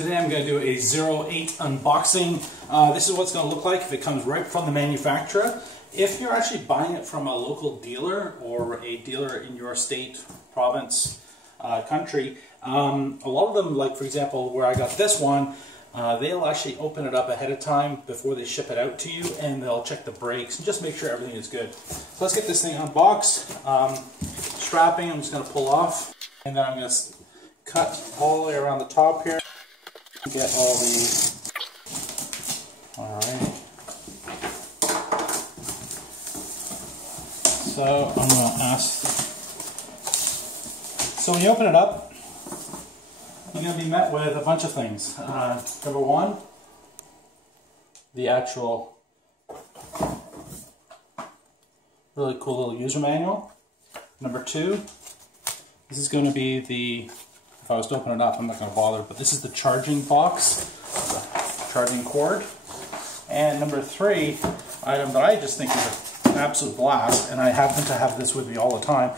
Today I'm going to do a 08 unboxing. This is what it's going to look like if it comes right from the manufacturer. If you're actually buying it from a local dealer or a dealer in your state, province, country, a lot of them, like for example where I got this one, they'll actually open it up ahead of time before they ship it out to you, and they'll check the brakes and just make sure everything is good. So let's get this thing unboxed. Strapping I'm just going to pull off, and then I'm going to cut all the way around the top here. Get all the, alright. So I'm going to ask, so when you open it up, you're going to be met with a bunch of things. Number one, the actual really cool little user manual. Number two, this is going to be the, if I was to open it up, I'm not going to bother, but this is the charging box, the charging cord. And number three, item that I just think is an absolute blast, and I happen to have this with me all the time,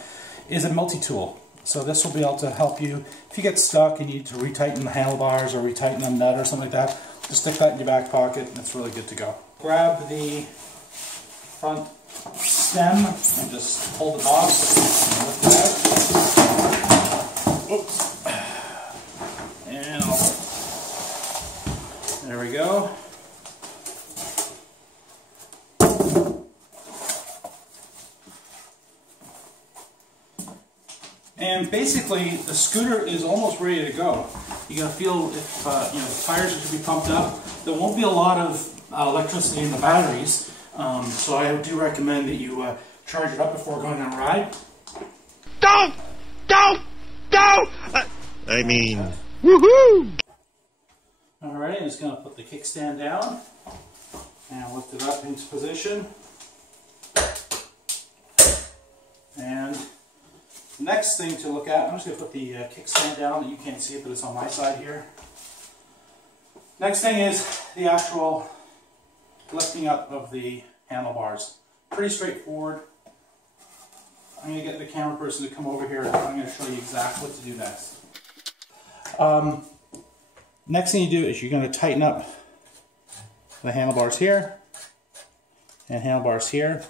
is a multi-tool. So this will be able to help you, if you get stuck and you need to retighten the handlebars or retighten a nut or something like that, just stick that in your back pocket and it's really good to go. Grab the front stem and just hold it off and lift it out. Oops. And there we go. And basically, the scooter is almost ready to go. You gotta feel if the tires are to be pumped up. There won't be a lot of electricity in the batteries, so I do recommend that you charge it up before going on a ride. Don't! I mean, woohoo! Alright, I'm just gonna put the kickstand down and lift it up into position. And the next thing to look at, I'm just going to put the kickstand down. You can't see it, but it's on my side here. Next thing is the actual lifting up of the handlebars. Pretty straightforward. I'm going to get the camera person to come over here and I'm going to show you exactly what to do next. Next thing you do is you're going to tighten up the handlebars here and handlebars here.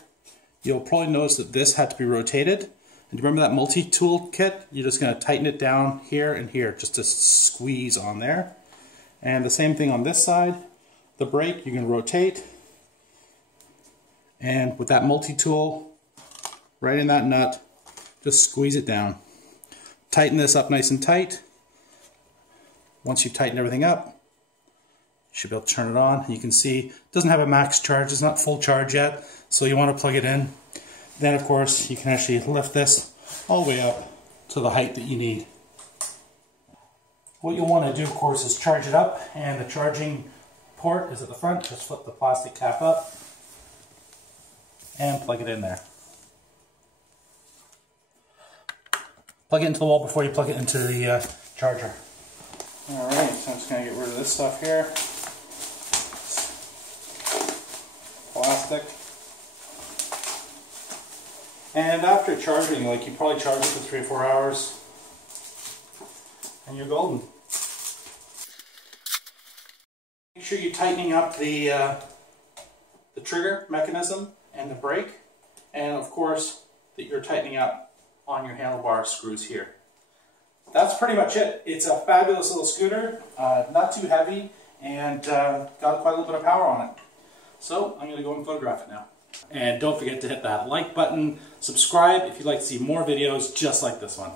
You'll probably notice that this had to be rotated. And remember that multi-tool kit? You're just going to tighten it down here and here just to squeeze on there. And the same thing on this side. The brake, you can rotate. And with that multi-tool, right in that nut, just squeeze it down. Tighten this up nice and tight. Once you've tightened everything up, you should be able to turn it on. You can see it doesn't have a max charge. It's not full charge yet, so you want to plug it in. Then of course you can actually lift this all the way up to the height that you need. What you'll want to do of course is charge it up, and the charging port is at the front. Just flip the plastic cap up and plug it in there. Plug it into the wall before you plug it into the charger. Alright, so I'm just going to get rid of this stuff here. Plastic. And after charging, like you probably charge it for 3 or 4 hours, and you're golden. Make sure you're tightening up the trigger mechanism and the brake, and of course that you're tightening up on your handlebar screws here. That's pretty much it. It's a fabulous little scooter, not too heavy, and got quite a little bit of power on it. So I'm going to go and photograph it now. And don't forget to hit that like button, subscribe if you'd like to see more videos just like this one.